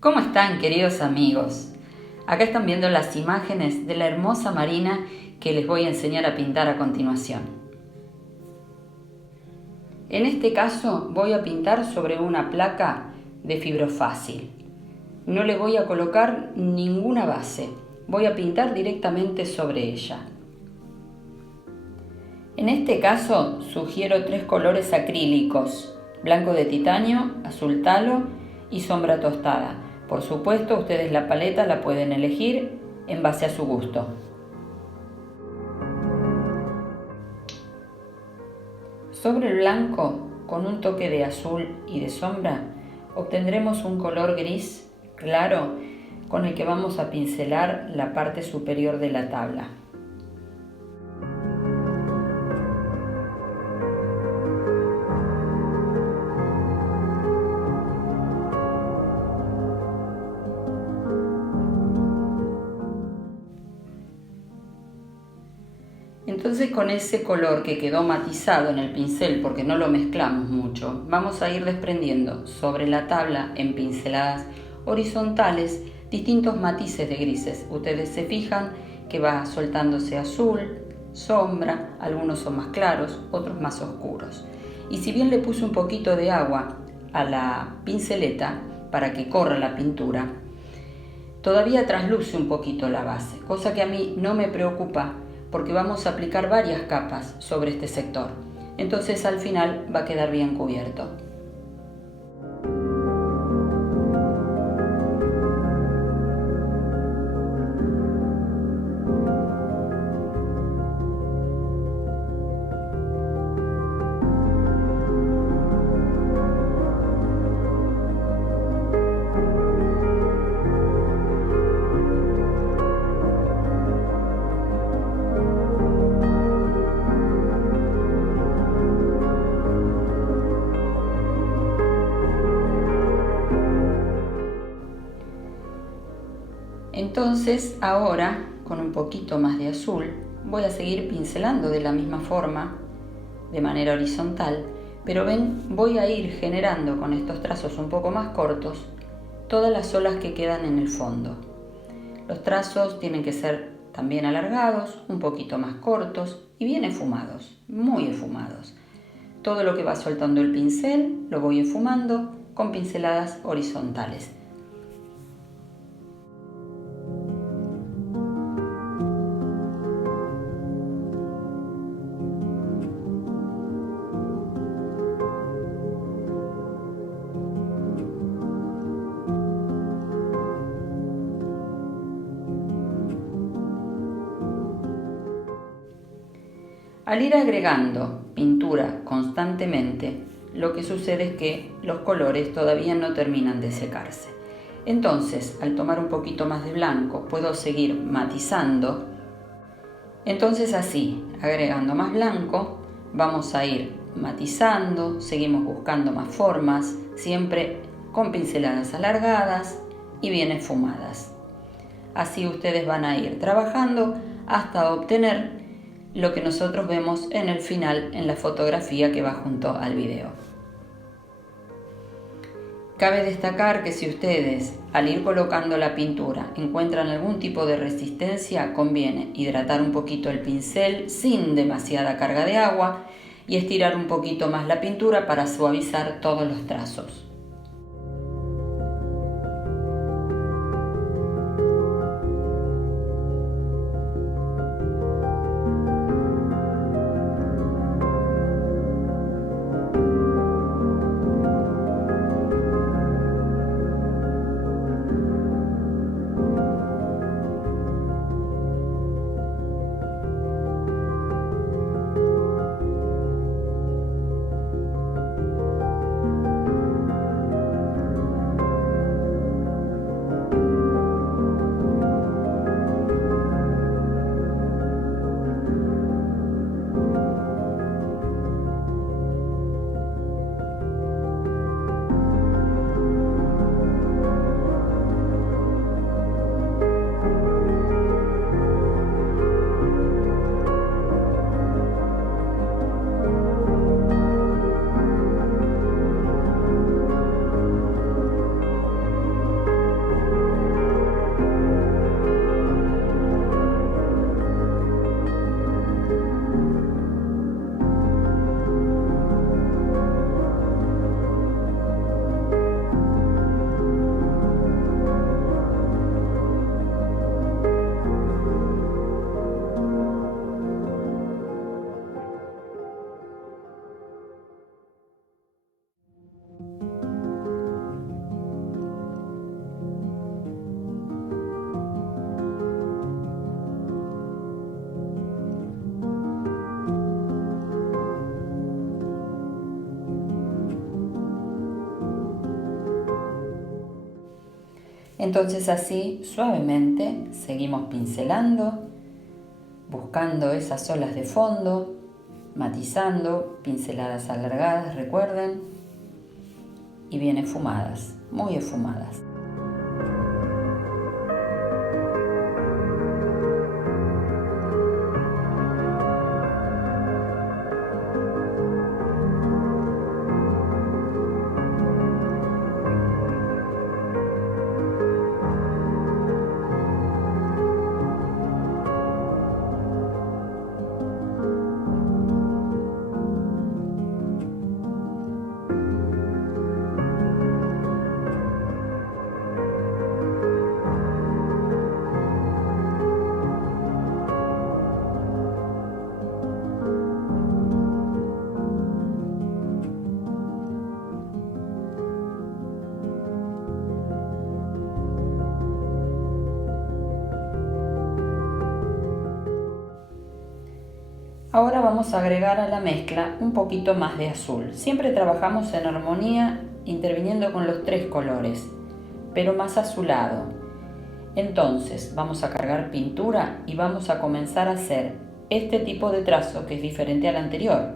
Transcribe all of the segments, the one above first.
¿Cómo están, queridos amigos? Acá están viendo las imágenes de la hermosa marina que les voy a enseñar a pintar a continuación. En este caso voy a pintar sobre una placa de fibrofácil. No le voy a colocar ninguna base, voy a pintar directamente sobre ella. En este caso sugiero 3 colores acrílicos: blanco de titanio, azul talo y sombra tostada. Por supuesto, ustedes la paleta la pueden elegir en base a su gusto. Sobre el blanco, con un toque de azul y de sombra, obtendremos un color gris claro con el que vamos a pincelar la parte superior de la tabla. Entonces, con ese color que quedó matizado en el pincel, porque no lo mezclamos mucho, vamos a ir desprendiendo sobre la tabla en pinceladas horizontales distintos matices de grises. Ustedes se fijan que va soltándose azul, sombra, algunos son más claros, otros más oscuros. Y si bien le puse un poquito de agua a la pinceleta para que corra la pintura, todavía trasluce un poquito la base, cosa que a mí no me preocupa, porque vamos a aplicar varias capas sobre este sector. Entonces al final va a quedar bien cubierto. Entonces ahora, con un poquito más de azul, voy a seguir pincelando de la misma forma, de manera horizontal, pero ven, voy a ir generando con estos trazos un poco más cortos todas las olas que quedan en el fondo. Los trazos tienen que ser también alargados, un poquito más cortos y bien esfumados, muy esfumados. Todo lo que va soltando el pincel lo voy esfumando con pinceladas horizontales. Al ir agregando pintura constantemente, lo que sucede es que los colores todavía no terminan de secarse. Entonces, al tomar un poquito más de blanco, puedo seguir matizando. Entonces así, agregando más blanco, vamos a ir matizando, seguimos buscando más formas, siempre con pinceladas alargadas y bien esfumadas. Así ustedes van a ir trabajando hasta obtener lo que nosotros vemos en el final en la fotografía que va junto al video. Cabe destacar que si ustedes al ir colocando la pintura encuentran algún tipo de resistencia, conviene hidratar un poquito el pincel sin demasiada carga de agua y estirar un poquito más la pintura para suavizar todos los trazos. Entonces así suavemente seguimos pincelando, buscando esas olas de fondo, matizando, pinceladas alargadas, recuerden, y bien esfumadas, muy esfumadas. Ahora vamos a agregar a la mezcla un poquito más de azul. Siempre trabajamos en armonía interviniendo con los 3 colores, pero más azulado. Entonces vamos a cargar pintura y vamos a comenzar a hacer este tipo de trazo que es diferente al anterior.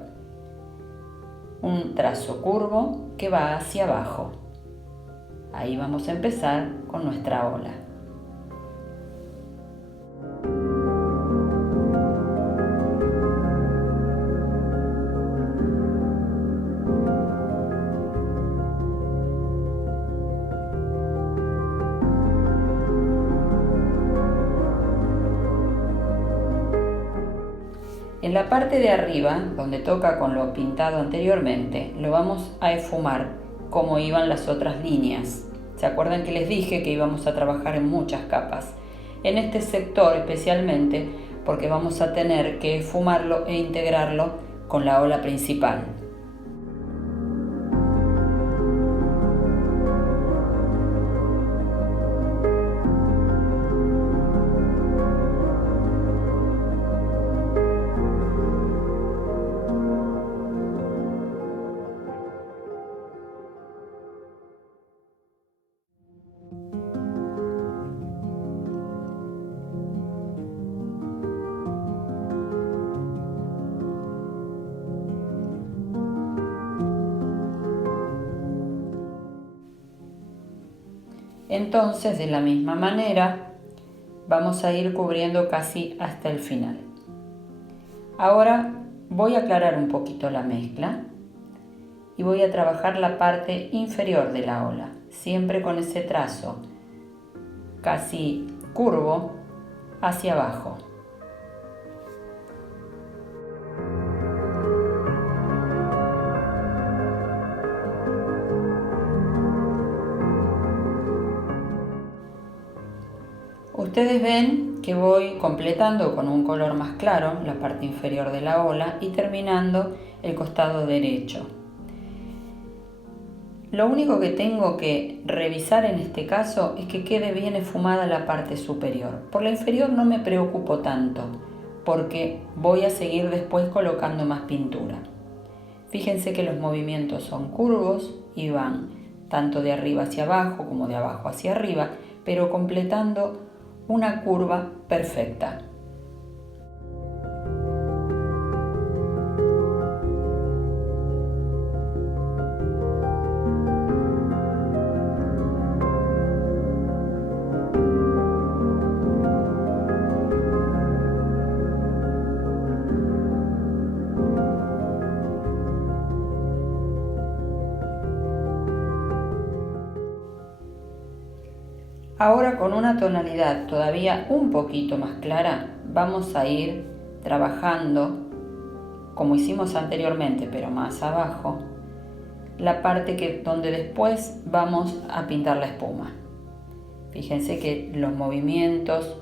Un trazo curvo que va hacia abajo. Ahí vamos a empezar con nuestra ola. En la parte de arriba, donde toca con lo pintado anteriormente, lo vamos a esfumar como iban las otras líneas. ¿Se acuerdan que les dije que íbamos a trabajar en muchas capas? En este sector especialmente, porque vamos a tener que esfumarlo e integrarlo con la ola principal. Entonces, de la misma manera, vamos a ir cubriendo casi hasta el final. Ahora voy a aclarar un poquito la mezcla y voy a trabajar la parte inferior de la ola, siempre con ese trazo casi curvo hacia abajo. Ustedes ven que voy completando con un color más claro la parte inferior de la ola y terminando el costado derecho. Lo único que tengo que revisar en este caso es que quede bien esfumada la parte superior. Por la inferior no me preocupo tanto, porque voy a seguir después colocando más pintura. Fíjense que los movimientos son curvos y van tanto de arriba hacia abajo como de abajo hacia arriba, pero completando una curva perfecta. Ahora, con una tonalidad todavía un poquito más clara, vamos a ir trabajando como hicimos anteriormente, pero más abajo, la parte donde después vamos a pintar la espuma. Fíjense que los movimientos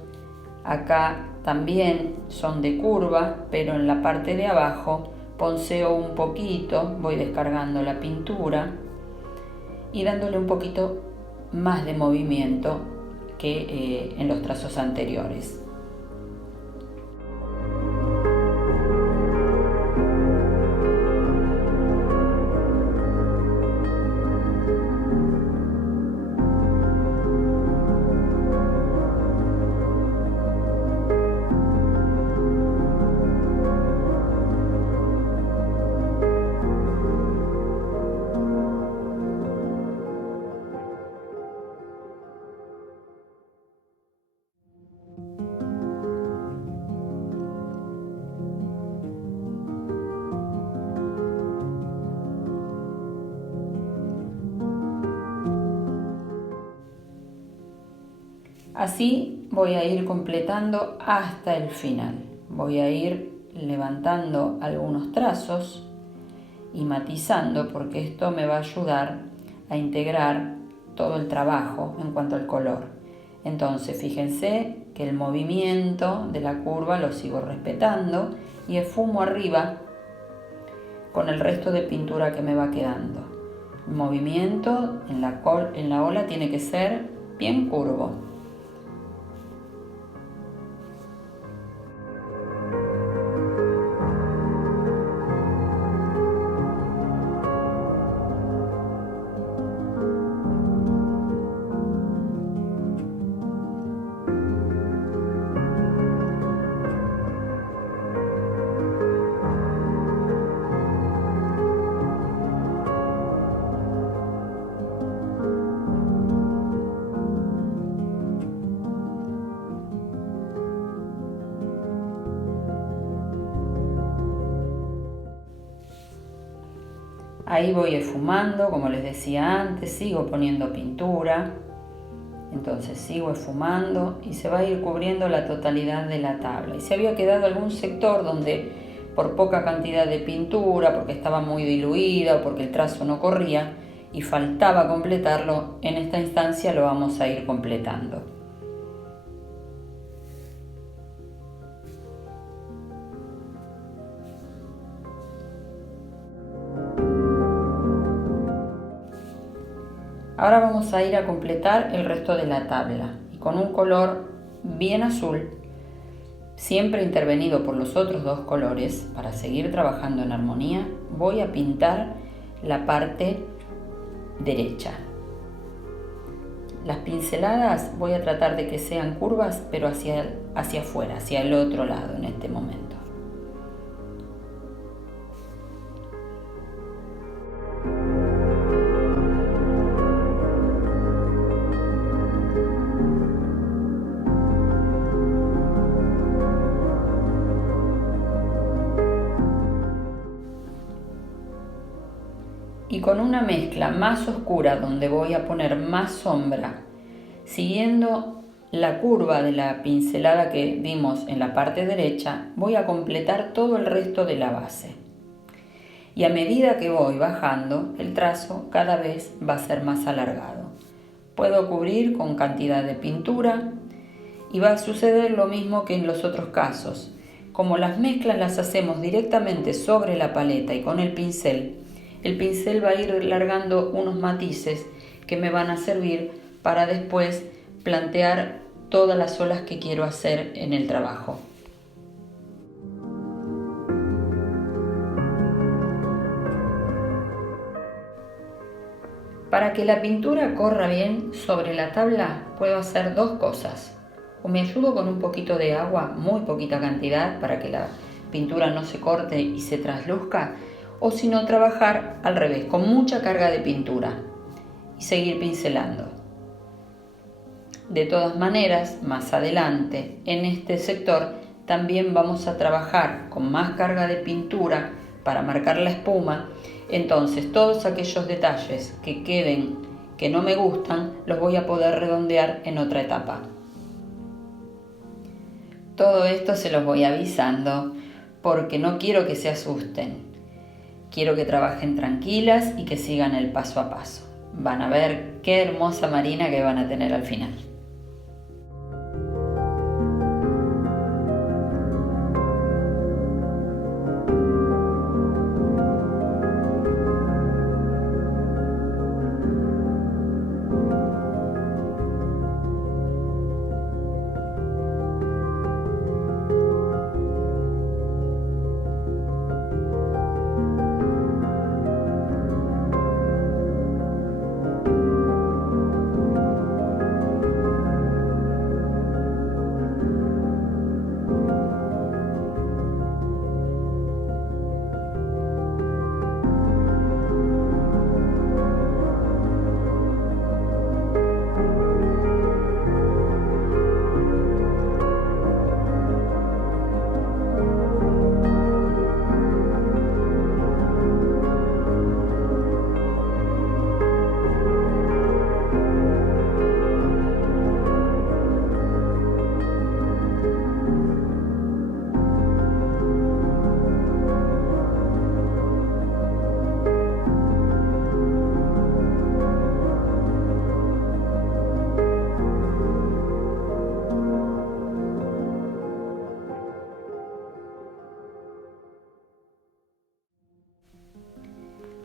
acá también son de curva, pero en la parte de abajo ponceo un poquito, voy descargando la pintura y dándole un poquito más de movimiento que en los trazos anteriores. Así voy a ir completando hasta el final. Voy a ir levantando algunos trazos y matizando, porque esto me va a ayudar a integrar todo el trabajo en cuanto al color. Entonces fíjense que el movimiento de la curva lo sigo respetando y esfumo arriba con el resto de pintura que me va quedando. El movimiento en la ola tiene que ser bien curvo. Ahí voy esfumando, como les decía antes, sigo poniendo pintura, entonces sigo esfumando y se va a ir cubriendo la totalidad de la tabla. Y si había quedado algún sector donde por poca cantidad de pintura, porque estaba muy diluida o porque el trazo no corría y faltaba completarlo, en esta instancia lo vamos a ir completando. Ahora vamos a ir a completar el resto de la tabla y con un color bien azul, siempre intervenido por los otros dos colores, para seguir trabajando en armonía, voy a pintar la parte derecha. Las pinceladas voy a tratar de que sean curvas, pero hacia afuera, hacia el otro lado en este momento. Y con una mezcla más oscura donde voy a poner más sombra, siguiendo la curva de la pincelada que dimos en la parte derecha, voy a completar todo el resto de la base. Y a medida que voy bajando, el trazo cada vez va a ser más alargado. Puedo cubrir con cantidad de pintura y va a suceder lo mismo que en los otros casos. Como las mezclas las hacemos directamente sobre la paleta y con el pincel va a ir largando unos matices que me van a servir para después plantear todas las olas que quiero hacer en el trabajo. Para que la pintura corra bien sobre la tabla puedo hacer dos cosas. O me ayudo con un poquito de agua, muy poquita cantidad, para que la pintura no se corte y se trasluzca, o si no, trabajar al revés, con mucha carga de pintura y seguir pincelando. De todas maneras, más adelante, en este sector, también vamos a trabajar con más carga de pintura para marcar la espuma. Entonces, todos aquellos detalles que queden que no me gustan, los voy a poder redondear en otra etapa. Todo esto se los voy avisando porque no quiero que se asusten. Quiero que trabajen tranquilas y que sigan el paso a paso. Van a ver qué hermosa marina que van a tener al final.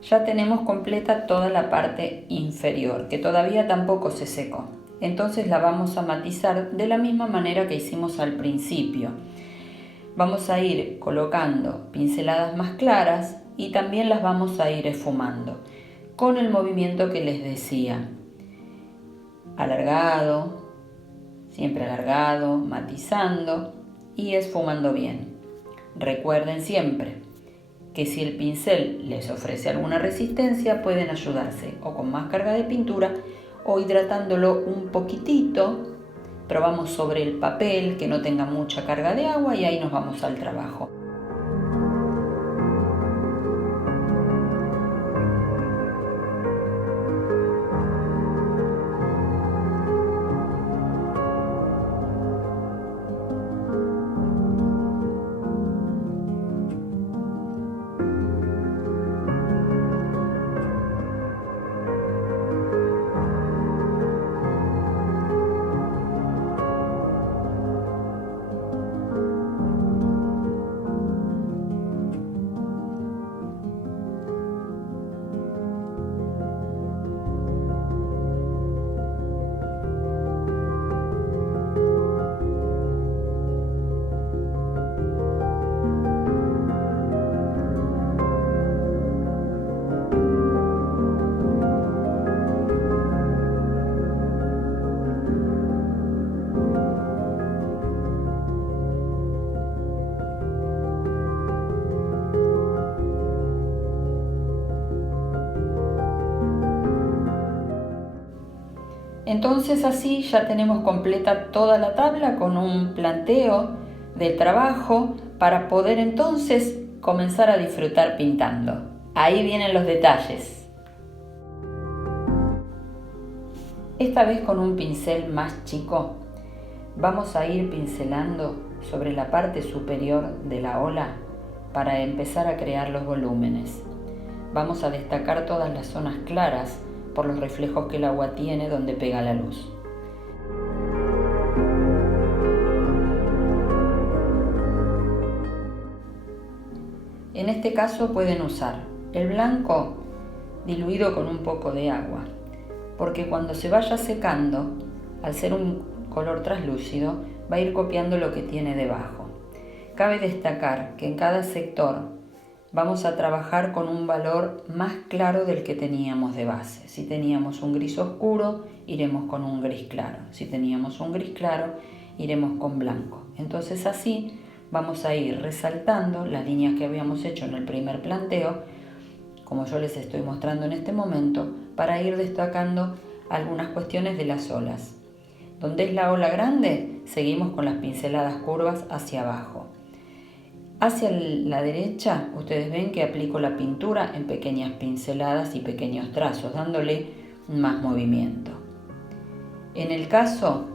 ya tenemos completa toda la parte inferior, que todavía tampoco se secó. Entonces la vamos a matizar de la misma manera que hicimos al principio. Vamos a ir colocando pinceladas más claras y también las vamos a ir esfumando con el movimiento que les decía. Alargado, siempre alargado, matizando y esfumando bien. Recuerden siempre que si el pincel les ofrece alguna resistencia, pueden ayudarse o con más carga de pintura o hidratándolo un poquitito. Probamos sobre el papel que no tenga mucha carga de agua y ahí nos vamos al trabajo. Entonces así ya tenemos completa toda la tabla con un planteo del trabajo para poder entonces comenzar a disfrutar pintando. Ahí vienen los detalles. Esta vez con un pincel más chico vamos a ir pincelando sobre la parte superior de la ola para empezar a crear los volúmenes. Vamos a destacar todas las zonas claras por los reflejos que el agua tiene donde pega la luz. En este caso pueden usar el blanco diluido con un poco de agua, porque cuando se vaya secando, al ser un color translúcido, va a ir copiando lo que tiene debajo. Cabe destacar que en cada sector vamos a trabajar con un valor más claro del que teníamos de base. Si teníamos un gris oscuro, iremos con un gris claro. Si teníamos un gris claro, iremos con blanco. Entonces así vamos a ir resaltando las líneas que habíamos hecho en el primer planteo, como yo les estoy mostrando en este momento, para ir destacando algunas cuestiones de las olas. Donde es la ola grande, seguimos con las pinceladas curvas hacia abajo. Hacia la derecha, ustedes ven que aplico la pintura en pequeñas pinceladas y pequeños trazos, dándole más movimiento. En el caso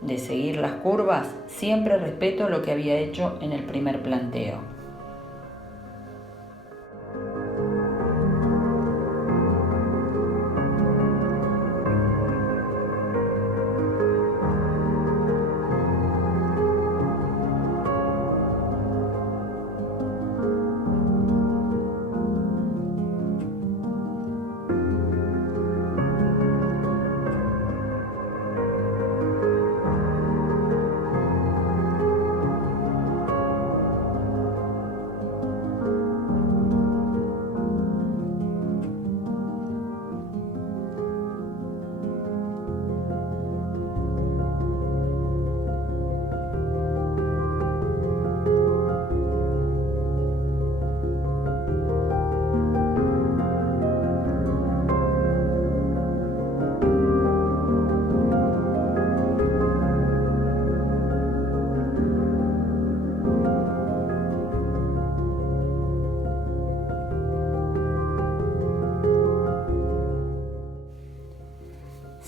de seguir las curvas, siempre respeto lo que había hecho en el primer planteo.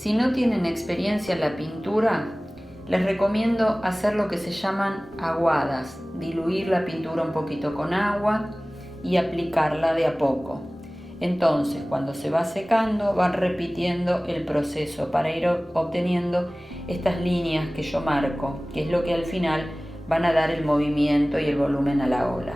Si no tienen experiencia en la pintura, les recomiendo hacer lo que se llaman aguadas, diluir la pintura un poquito con agua y aplicarla de a poco. Entonces, cuando se va secando, van repitiendo el proceso para ir obteniendo estas líneas que yo marco, que es lo que al final van a dar el movimiento y el volumen a la ola.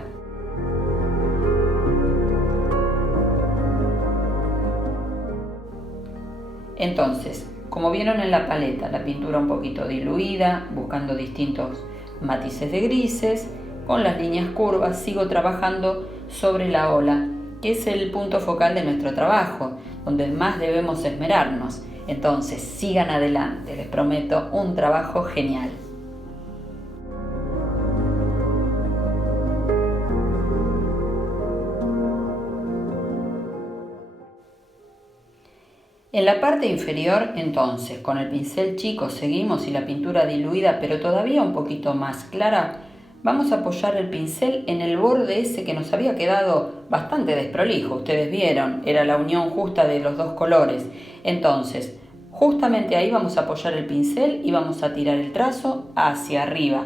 Entonces, como vieron en la paleta, la pintura un poquito diluida, buscando distintos matices de grises, con las líneas curvas sigo trabajando sobre la ola, que es el punto focal de nuestro trabajo, donde más debemos esmerarnos. Entonces, sigan adelante, les prometo un trabajo genial. En la parte inferior, entonces, con el pincel chico seguimos y la pintura diluida pero todavía un poquito más clara, vamos a apoyar el pincel en el borde ese que nos había quedado bastante desprolijo. Ustedes vieron, era la unión justa de los dos colores. Entonces, justamente ahí vamos a apoyar el pincel y vamos a tirar el trazo hacia arriba,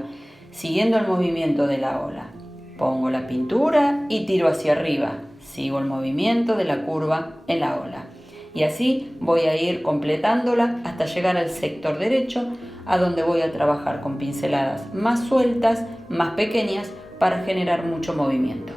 siguiendo el movimiento de la ola. Pongo la pintura y tiro hacia arriba. Sigo el movimiento de la curva en la ola. Y así voy a ir completándola hasta llegar al sector derecho, a donde voy a trabajar con pinceladas más sueltas, más pequeñas, para generar mucho movimiento.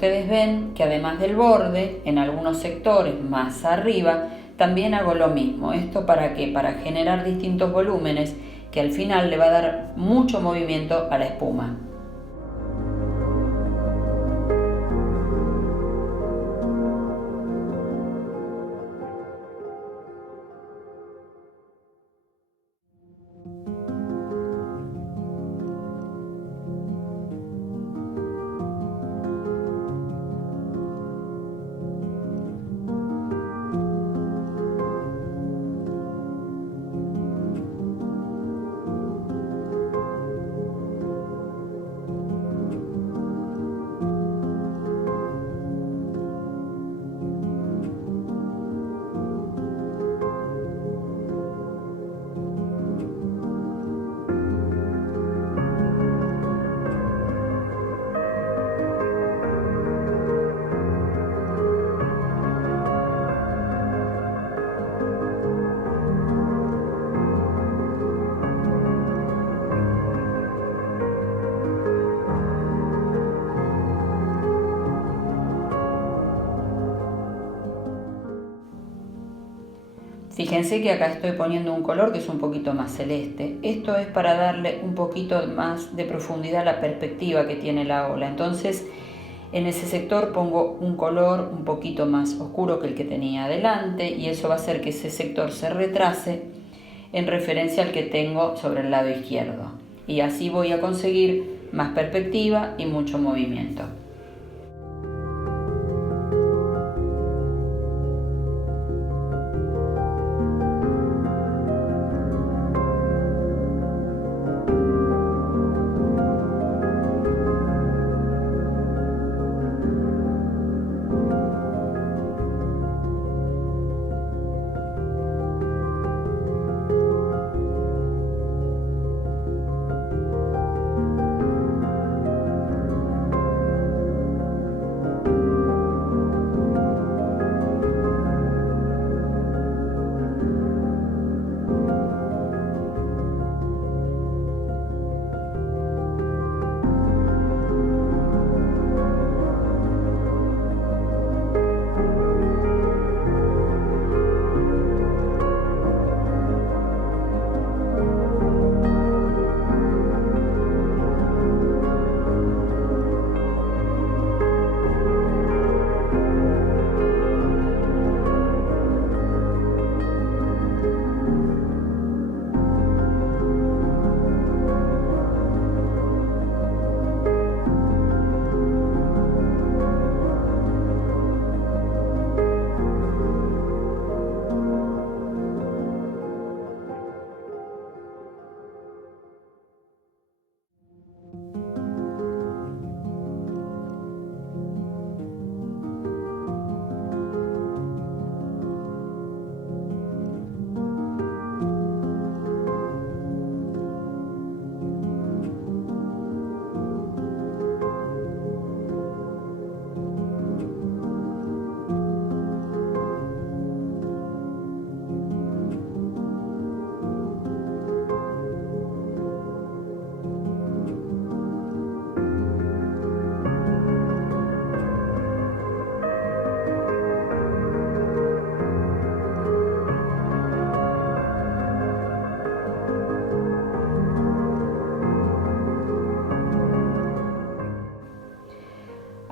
Ustedes ven que además del borde, en algunos sectores más arriba, también hago lo mismo. ¿Esto para qué? Para generar distintos volúmenes que al final le va a dar mucho movimiento a la espuma. Fíjense que acá estoy poniendo un color que es un poquito más celeste. Esto es para darle un poquito más de profundidad a la perspectiva que tiene la ola. Entonces, en ese sector pongo un color un poquito más oscuro que el que tenía adelante y eso va a hacer que ese sector se retrase en referencia al que tengo sobre el lado izquierdo. Y así voy a conseguir más perspectiva y mucho movimiento.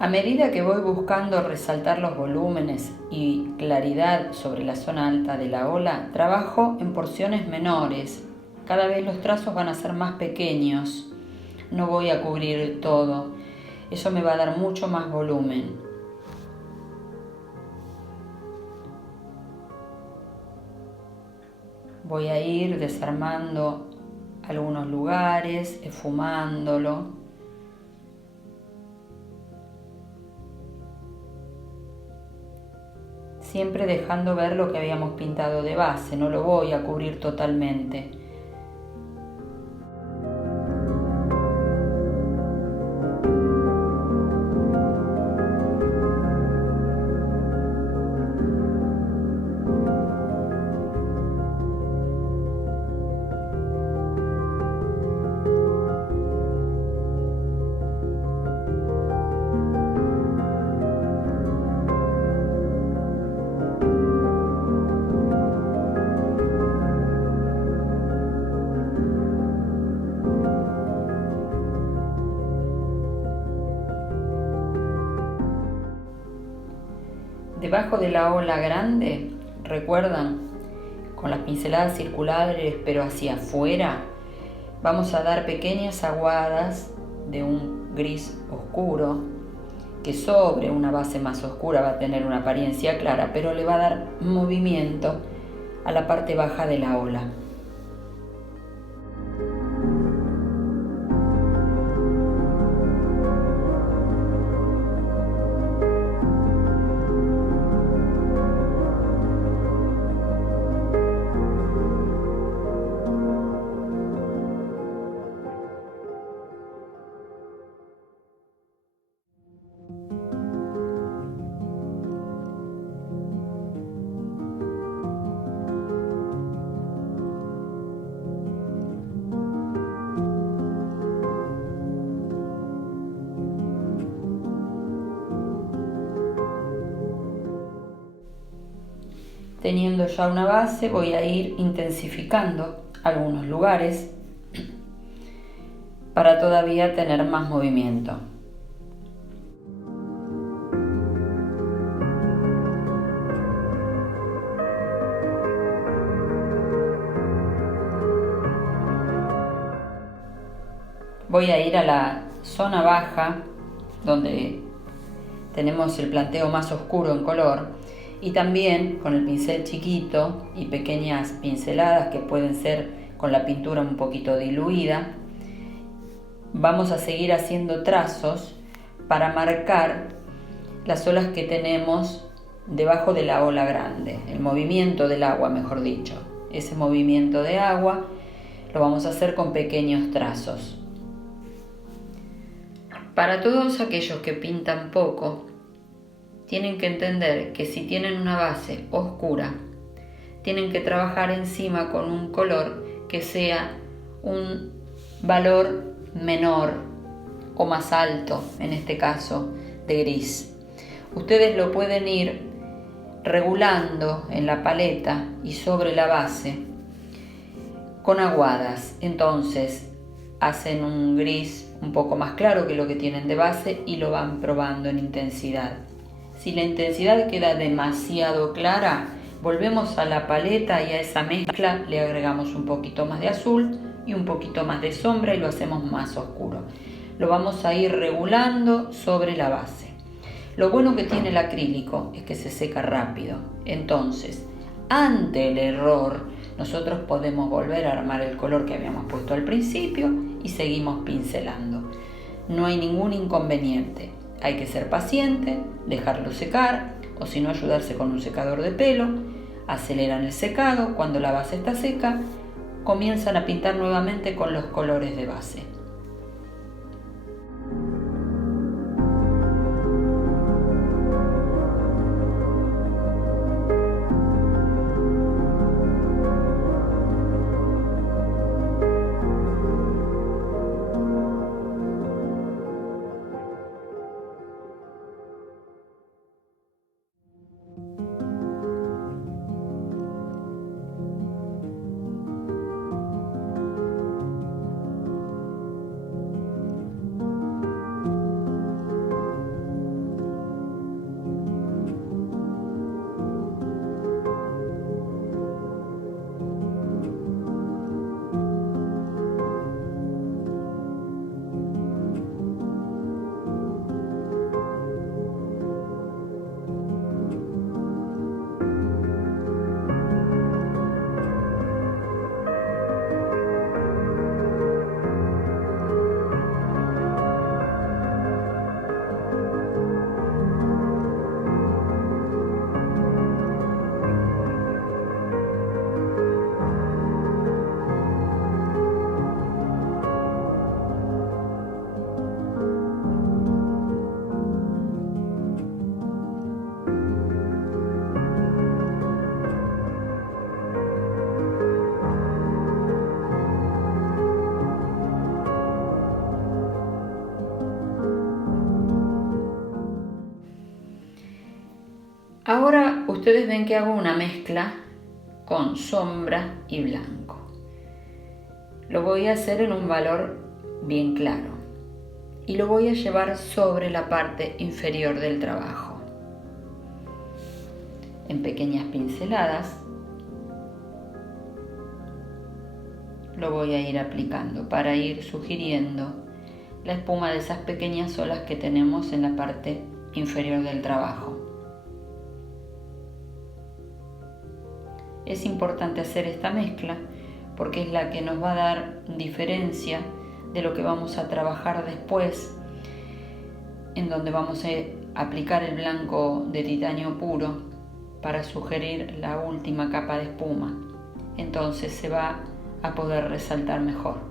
A medida que voy buscando resaltar los volúmenes y claridad sobre la zona alta de la ola, trabajo en porciones menores. Cada vez los trazos van a ser más pequeños. No voy a cubrir todo. Eso me va a dar mucho más volumen. Voy a ir desarmando algunos lugares, esfumándolo. Siempre dejando ver lo que habíamos pintado de base, no lo voy a cubrir totalmente. Debajo de la ola grande, ¿recuerdan? Con las pinceladas circulares pero hacia afuera, vamos a dar pequeñas aguadas de un gris oscuro que sobre una base más oscura va a tener una apariencia clara, pero le va a dar movimiento a la parte baja de la ola. Teniendo ya una base, voy a ir intensificando algunos lugares para todavía tener más movimiento. Voy a ir a la zona baja, donde tenemos el planteo más oscuro en color, y también con el pincel chiquito y pequeñas pinceladas que pueden ser con la pintura un poquito diluida, vamos a seguir haciendo trazos para marcar las olas que tenemos debajo de la ola grande, el movimiento del agua, mejor dicho. Ese movimiento de agua lo vamos a hacer con pequeños trazos. Para todos aquellos que pintan poco, tienen que entender que si tienen una base oscura, tienen que trabajar encima con un color que sea un valor menor o más alto, en este caso de gris. Ustedes lo pueden ir regulando en la paleta y sobre la base con aguadas. Entonces hacen un gris un poco más claro que lo que tienen de base y lo van probando en intensidad. Si la intensidad queda demasiado clara, volvemos a la paleta y a esa mezcla le agregamos un poquito más de azul y un poquito más de sombra y lo hacemos más oscuro. Lo vamos a ir regulando sobre la base. Lo bueno que tiene el acrílico es que se seca rápido. Entonces, ante el error, nosotros podemos volver a armar el color que habíamos puesto al principio y seguimos pincelando. No hay ningún inconveniente. Hay que ser paciente, dejarlo secar o si no ayudarse con un secador de pelo. Aceleran el secado, cuando la base está seca, comienzan a pintar nuevamente con los colores de base. Ahora ustedes ven que hago una mezcla con sombra y blanco. Lo voy a hacer en un valor bien claro y lo voy a llevar sobre la parte inferior del trabajo. En pequeñas pinceladas lo voy a ir aplicando para ir sugiriendo la espuma de esas pequeñas olas que tenemos en la parte inferior del trabajo. Es importante hacer esta mezcla porque es la que nos va a dar diferencia de lo que vamos a trabajar después, en donde vamos a aplicar el blanco de titanio puro para sugerir la última capa de espuma. Entonces se va a poder resaltar mejor.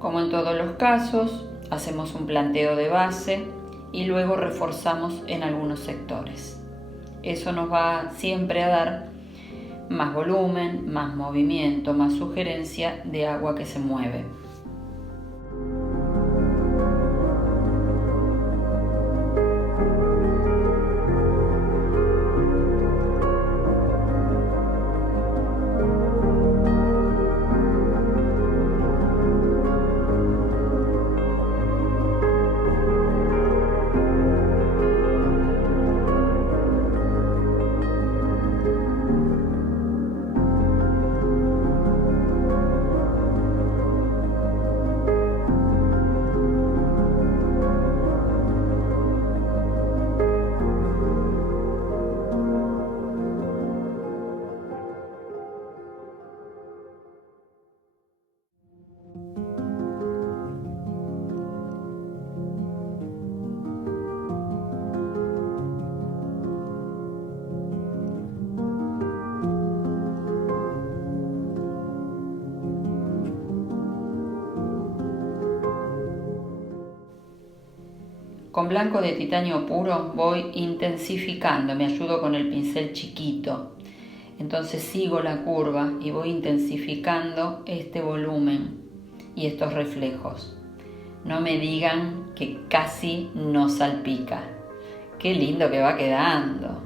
Como en todos los casos, hacemos un planteo de base y luego reforzamos en algunos sectores. Eso nos va siempre a dar más volumen, más movimiento, más sugerencia de agua que se mueve. Con blanco de titanio puro voy intensificando, me ayudo con el pincel chiquito. Entonces sigo la curva y voy intensificando este volumen y estos reflejos. No me digan que casi no salpica. Qué lindo que va quedando.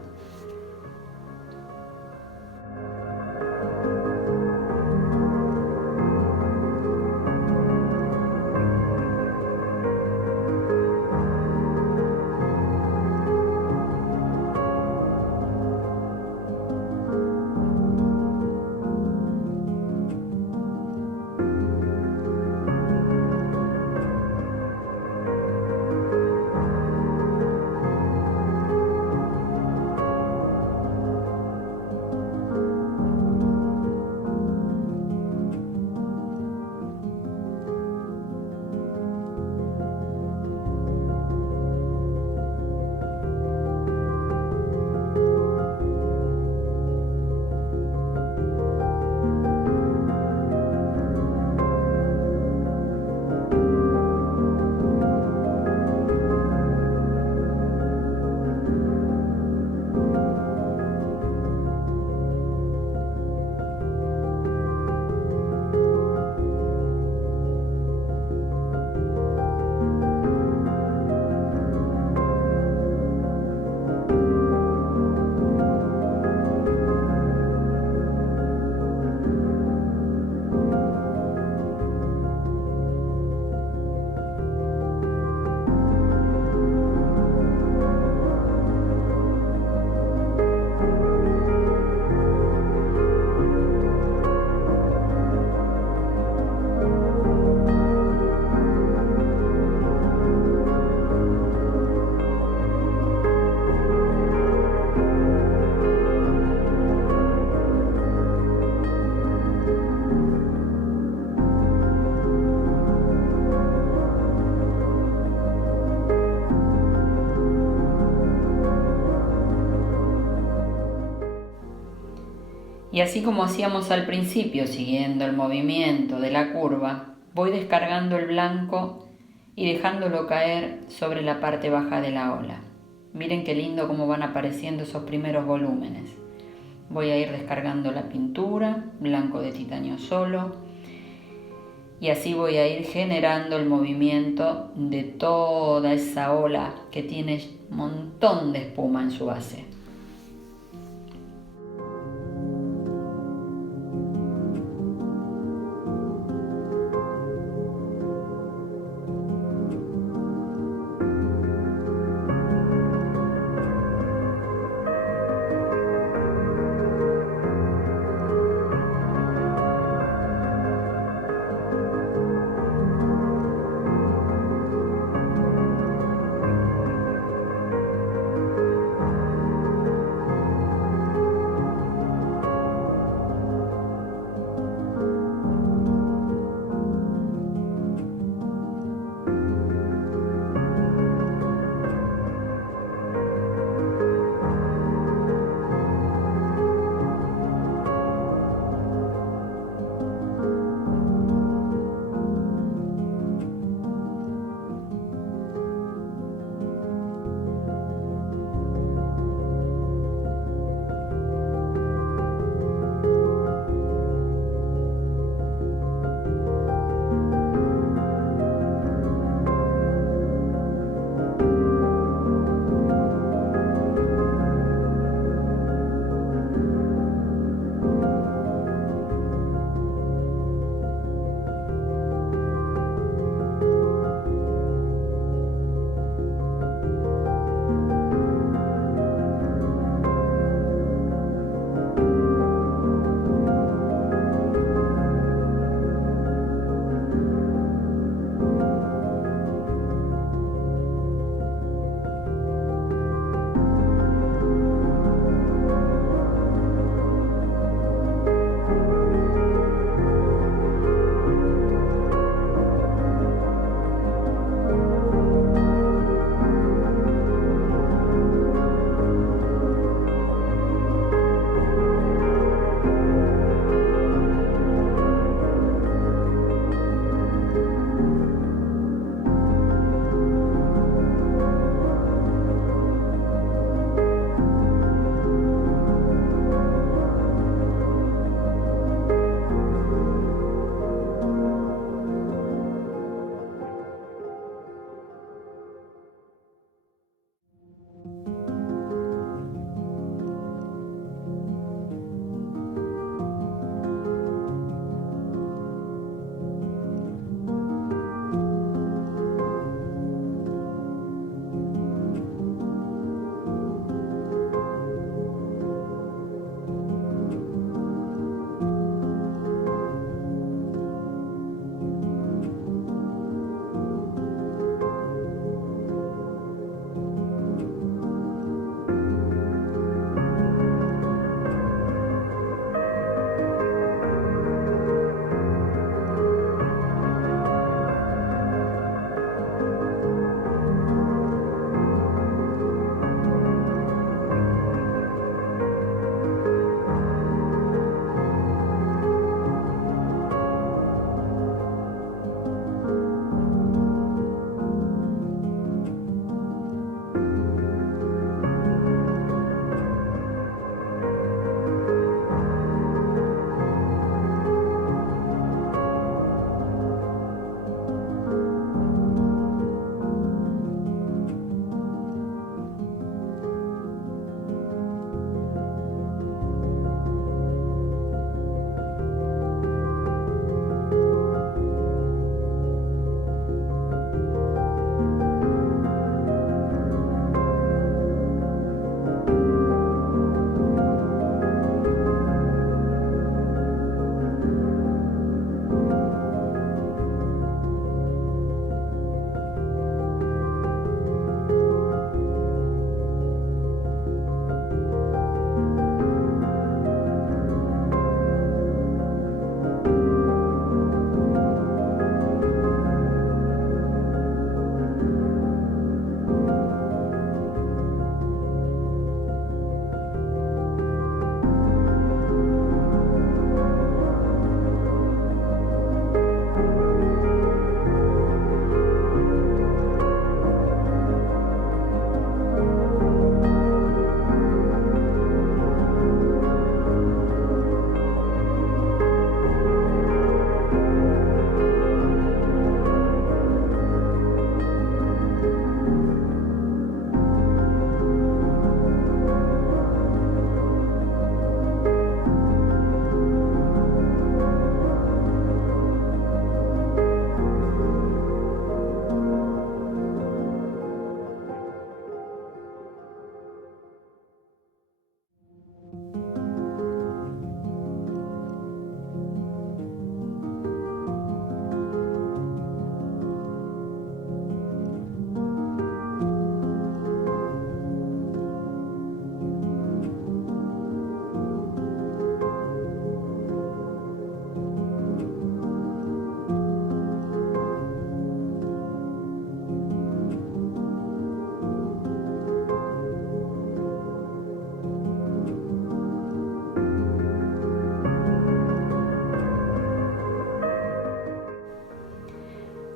Y así como hacíamos al principio, siguiendo el movimiento de la curva, voy descargando el blanco y dejándolo caer sobre la parte baja de la ola. Miren qué lindo cómo van apareciendo esos primeros volúmenes. Voy a ir descargando la pintura, blanco de titanio solo, y así voy a ir generando el movimiento de toda esa ola que tiene un montón de espuma en su base.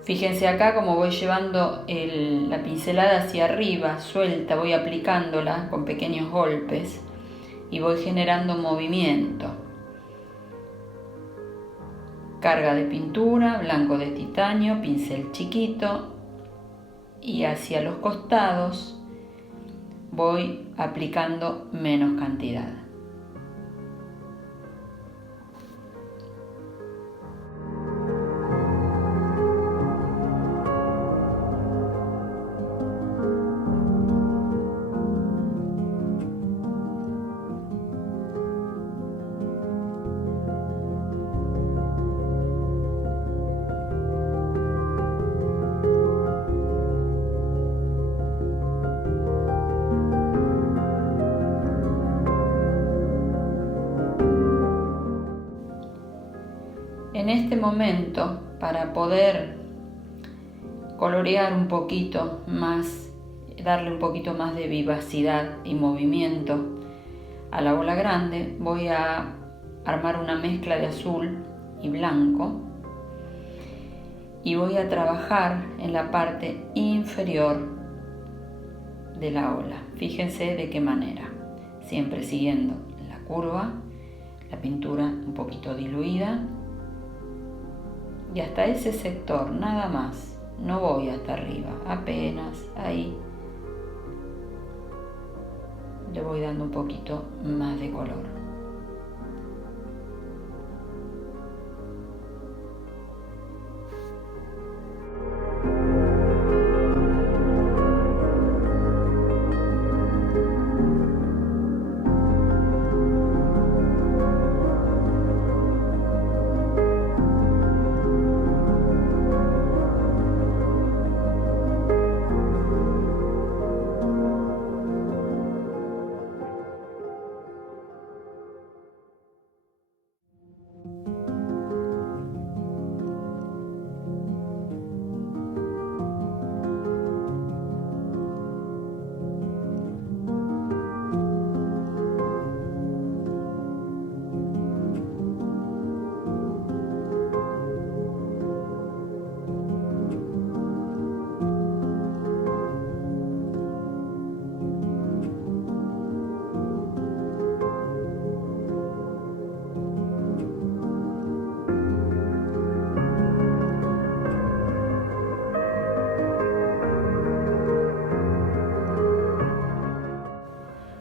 Fíjense acá como voy llevando la pincelada hacia arriba, suelta, voy aplicándola con pequeños golpes y voy generando movimiento. Carga de pintura, blanco de titanio, pincel chiquito y hacia los costados voy aplicando menos cantidad. En este momento, para poder colorear un poquito más, darle un poquito más de vivacidad y movimiento a la bola grande, voy a armar una mezcla de azul y blanco y voy a trabajar en la parte inferior de la ola. Fíjense de qué manera, siempre siguiendo la curva, la pintura un poquito diluida. Y hasta ese sector, nada más, no voy hasta arriba, apenas ahí le voy dando un poquito más de color.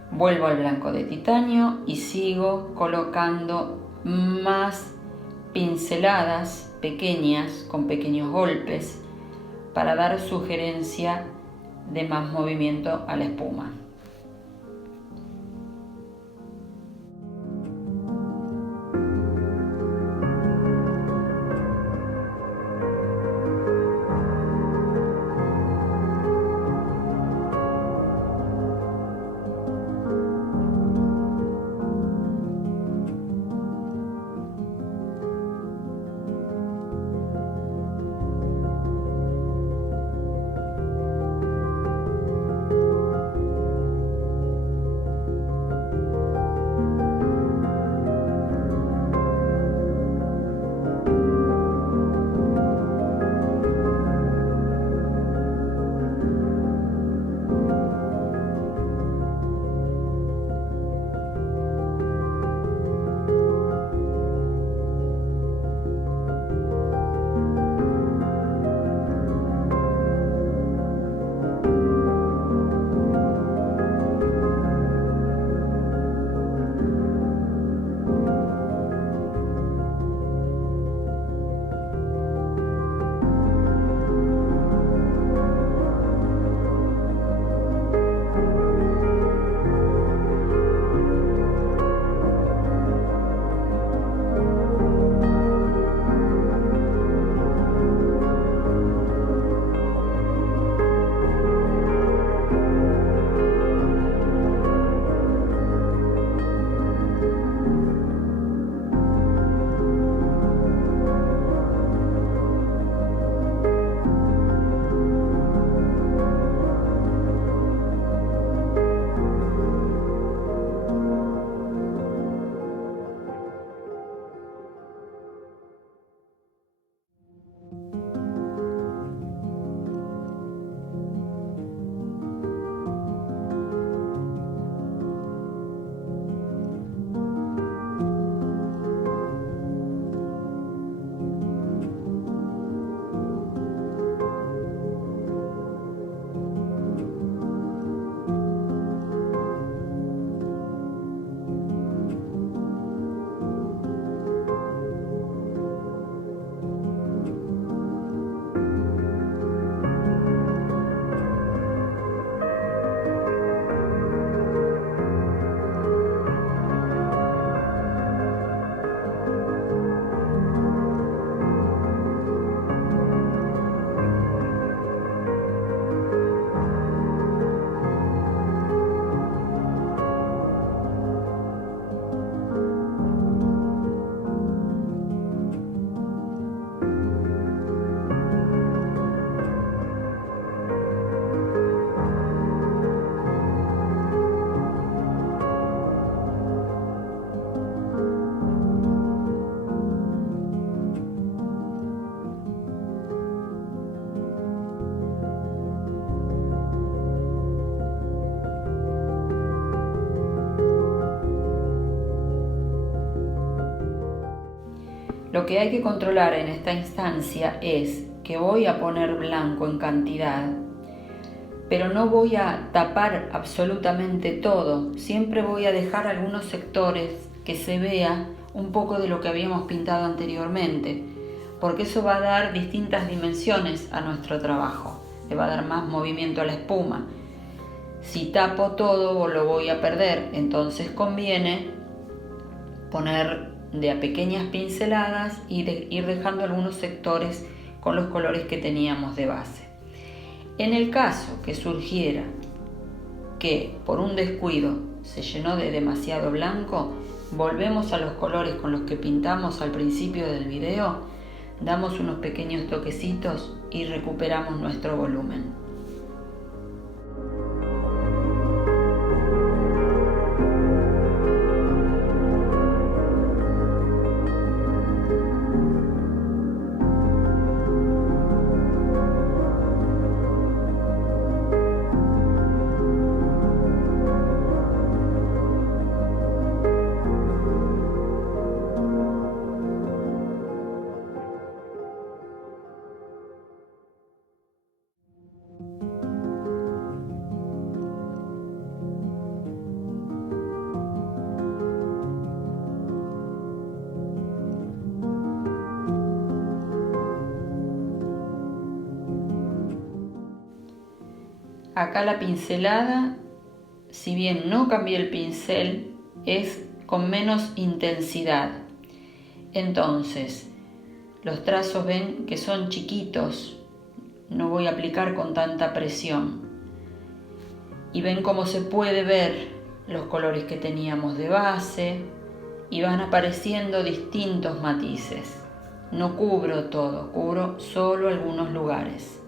Vuelvo al blanco de titanio y sigo colocando más pinceladas pequeñas con pequeños golpes para dar sugerencia de más movimiento a la espuma. Lo que hay que controlar en esta instancia es que voy a poner blanco en cantidad, pero no voy a tapar absolutamente todo. Siempre voy a dejar algunos sectores que se vea un poco de lo que habíamos pintado anteriormente, porque eso va a dar distintas dimensiones a nuestro trabajo, le va a dar más movimiento a la espuma. Si tapo todo lo voy a perder, entonces conviene poner de a pequeñas pinceladas y ir dejando algunos sectores con los colores que teníamos de base. En el caso que surgiera que por un descuido se llenó de demasiado blanco, volvemos a los colores con los que pintamos al principio del video, damos unos pequeños toquecitos y recuperamos nuestro volumen. Acá la pincelada, si bien no cambié el pincel, es con menos intensidad. Entonces, los trazos ven que son chiquitos, no voy a aplicar con tanta presión. Y ven cómo se puede ver los colores que teníamos de base y van apareciendo distintos matices. No cubro todo, cubro solo algunos lugares.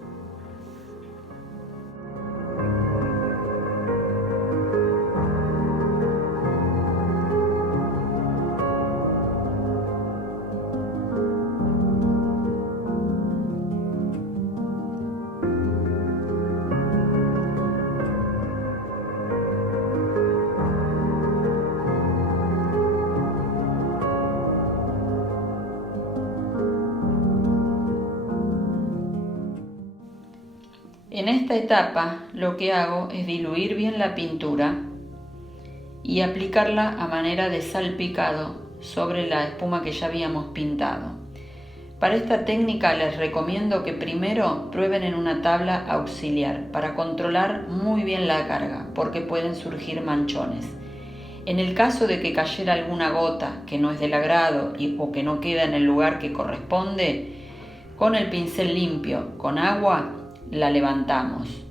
En esta etapa lo que hago es diluir bien la pintura y aplicarla a manera de salpicado sobre la espuma que ya habíamos pintado. Para esta técnica les recomiendo que primero prueben en una tabla auxiliar para controlar muy bien la carga, porque pueden surgir manchones. En el caso de que cayera alguna gota que no es del agrado o que no queda en el lugar que corresponde, con el pincel limpio, con agua, la levantamos.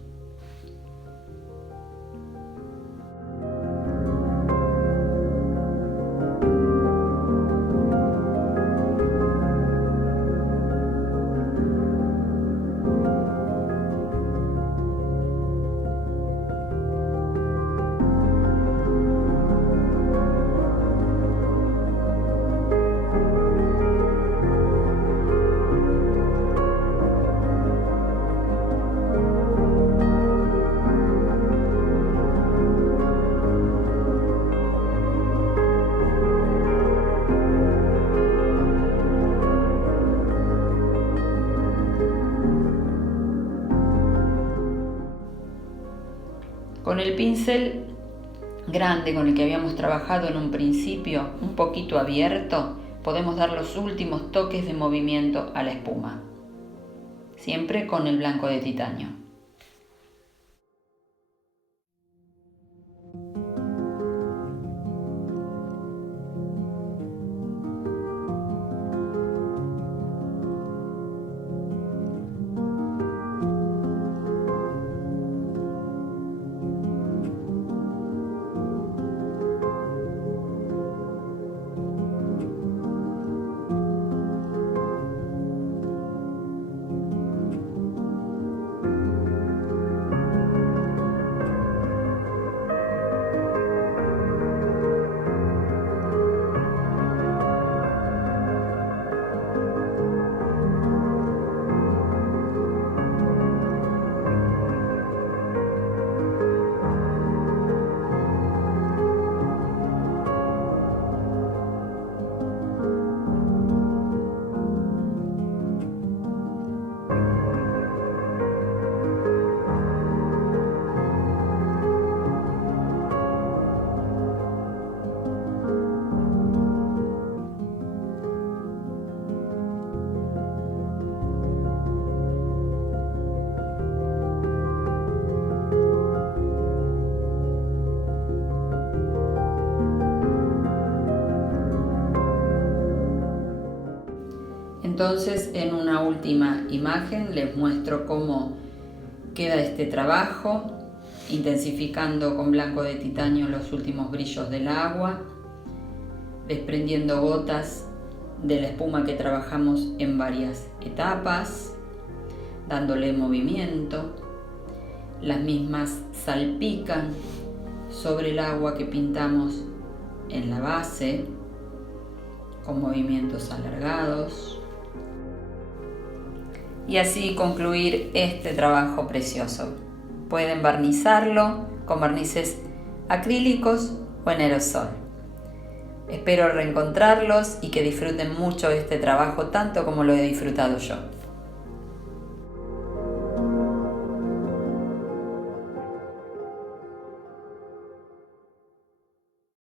Con el pincel grande con el que habíamos trabajado en un principio, un poquito abierto, podemos dar los últimos toques de movimiento a la espuma, siempre con el blanco de titanio. Entonces, en una última imagen les muestro cómo queda este trabajo, intensificando con blanco de titanio los últimos brillos del agua, desprendiendo gotas de la espuma que trabajamos en varias etapas, dándole movimiento. Las mismas salpican sobre el agua que pintamos en la base, con movimientos alargados. Y así concluir este trabajo precioso. Pueden barnizarlo con barnices acrílicos o en aerosol. Espero reencontrarlos y que disfruten mucho este trabajo tanto como lo he disfrutado yo.